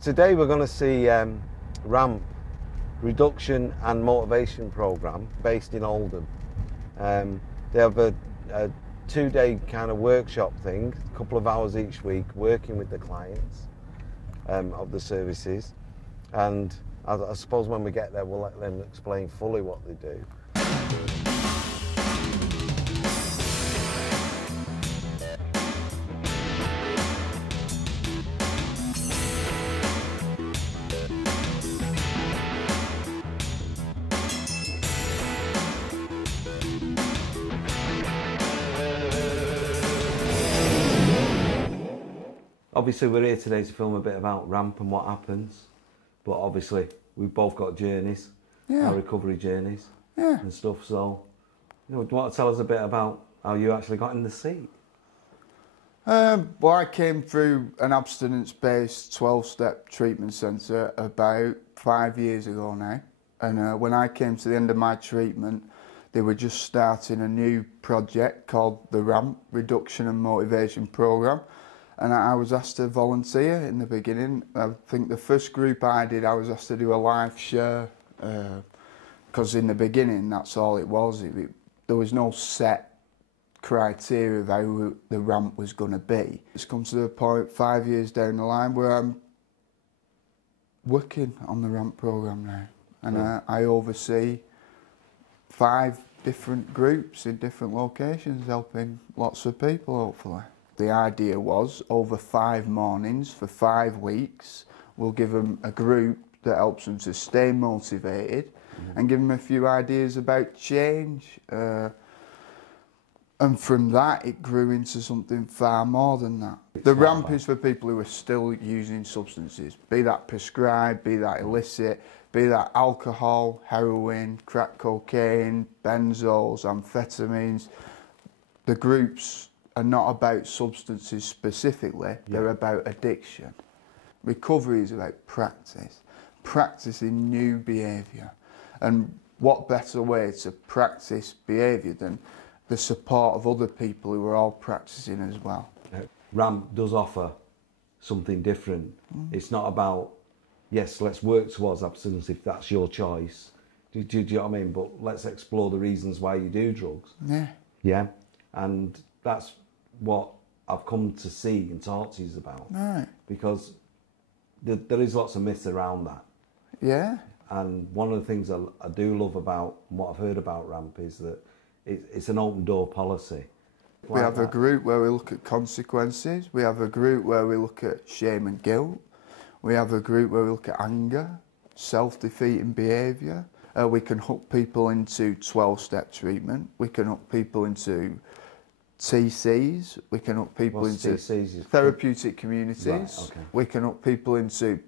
Today we're going to see RAMP, Reduction and Motivation Programme, based in Oldham. They have a 2-day kind of workshop thing, a couple of hours each week, working with the clients of the services. And I suppose when we get there, we'll let them explain fully what they do. Obviously we're here today to film a bit about RAMP and what happens, but obviously we've both got journeys, our recovery journeys and stuff, so do you want to tell us a bit about how you actually got in the seat? Well, I came through an abstinence-based 12-step treatment centre about 5 years ago now, and when I came to the end of my treatment, they were just starting a new project called the RAMP, Reduction and Motivation Programme. And I was asked to volunteer in the beginning. I think the first group I did, I was asked to do a live share, because in the beginning, that's all it was. There was no set criteria of how the RAMP was going to be. It's come to the point 5 years down the line where I'm working on the RAMP programme now. And I oversee 5 different groups in different locations, helping lots of people, hopefully. The idea was, over 5 mornings for 5 weeks, we'll give them a group that helps them to stay motivated and give them a few ideas about change. And from that, it grew into something far more than that. The RAMP is for people who are still using substances, be that prescribed, be that illicit, be that alcohol, heroin, crack cocaine, benzos, amphetamines. The groups are not about substances specifically, they're about addiction. Recovery is about practice, practicing new behaviour. And what better way to practice behaviour than the support of other people who are all practising as well. RAMP does offer something different. It's not about, yes, let's work towards abstinence if that's your choice. Do you know what I mean? But let's explore the reasons why you do drugs. Yeah. And that's what I've come to see and talk to you about. Right. Because there is lots of myths around that. Yeah. And one of the things I do love about what I've heard about RAMP is that it's an open door policy. We have a group where we look at consequences. We have a group where we look at shame and guilt. We have a group where we look at anger, self-defeating behaviour. We can hook people into 12-step treatment. We can hook people into TCs, we can hook people into therapeutic communities, we can hook people into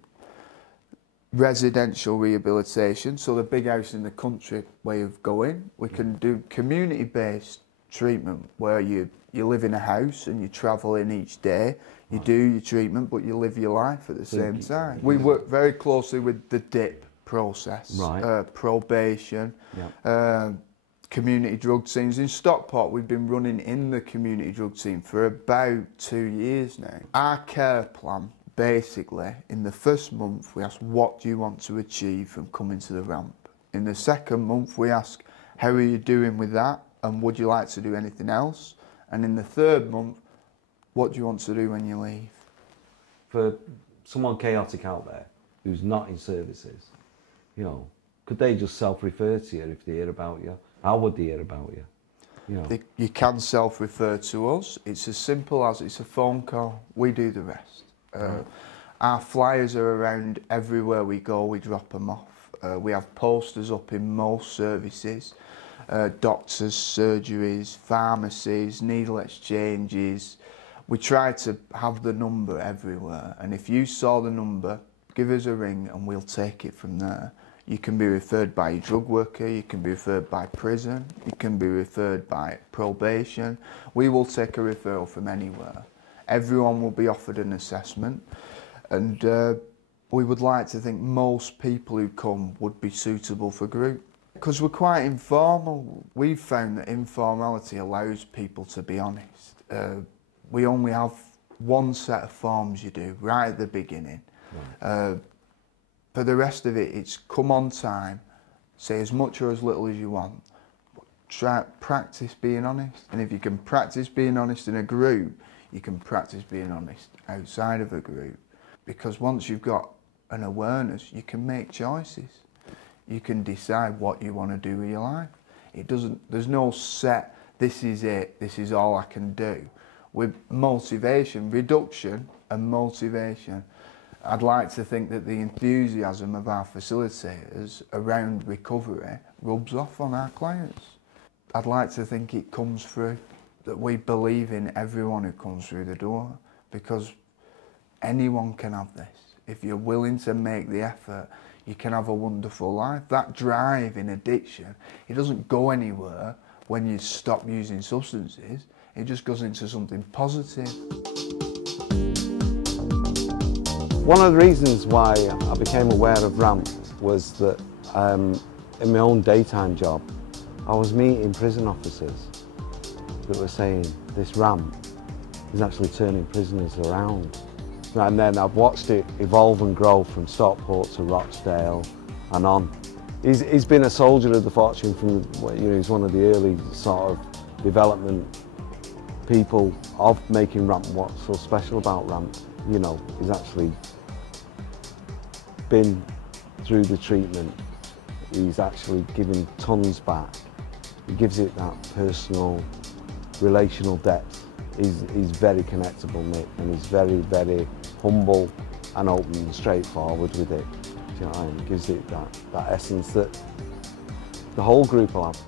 residential rehabilitation, so the big house in the country way of going. We can do community-based treatment where you live in a house and you travel in each day, you do your treatment but you live your life at the same time. We work very closely with the DIP process, probation, community drug teams. In Stockport, we've been running in the community drug team for about 2 years now. Our care plan, basically, in the first month, we ask, what do you want to achieve from coming to the RAMP? In the second month, we ask, how are you doing with that? And would you like to do anything else? And in the third month, what do you want to do when you leave? For someone chaotic out there who's not in services, could they just self-refer to you if they hear about you? How would they hear about you? You can self-refer to us. It's as simple as it's a phone call. We do the rest. Our flyers are around everywhere we go. We drop them off. We have posters up in most services. Doctors, surgeries, pharmacies, needle exchanges. We try to have the number everywhere. And if you saw the number, give us a ring and we'll take it from there. You can be referred by your drug worker, you can be referred by prison, you can be referred by probation. We will take a referral from anywhere. Everyone will be offered an assessment, and we would like to think most people who come would be suitable for group. Because we're quite informal, we've found that informality allows people to be honest. We only have one set of forms you do right at the beginning. For the rest of it, it's come on time, say as much or as little as you want, but try practice being honest. And if you can practice being honest in a group, you can practice being honest outside of a group. Because once you've got an awareness, you can make choices. You can decide what you want to do with your life. There's no set, this is it, this is all I can do. With motivation, reduction and motivation, I'd like to think that the enthusiasm of our facilitators around recovery rubs off on our clients. I'd like to think it comes through, that we believe in everyone who comes through the door, because anyone can have this. If you're willing to make the effort, you can have a wonderful life. That drive in addiction, it doesn't go anywhere when you stop using substances. It just goes into something positive. One of the reasons why I became aware of RAMP was that in my own daytime job, I was meeting prison officers that were saying this RAMP is actually turning prisoners around. And then I've watched it evolve and grow from Stockport to Rochdale and on. He's been a soldier of the fortune from, he's one of the early sort of development people of making RAMP. What's so special about RAMP, he's actually been through the treatment. He's actually given tons back. He gives it that personal, relational depth. He's very connectable, Nick, and he's very, very humble and open and straightforward with it. Do you know what I mean? Gives it that essence that the whole group will have.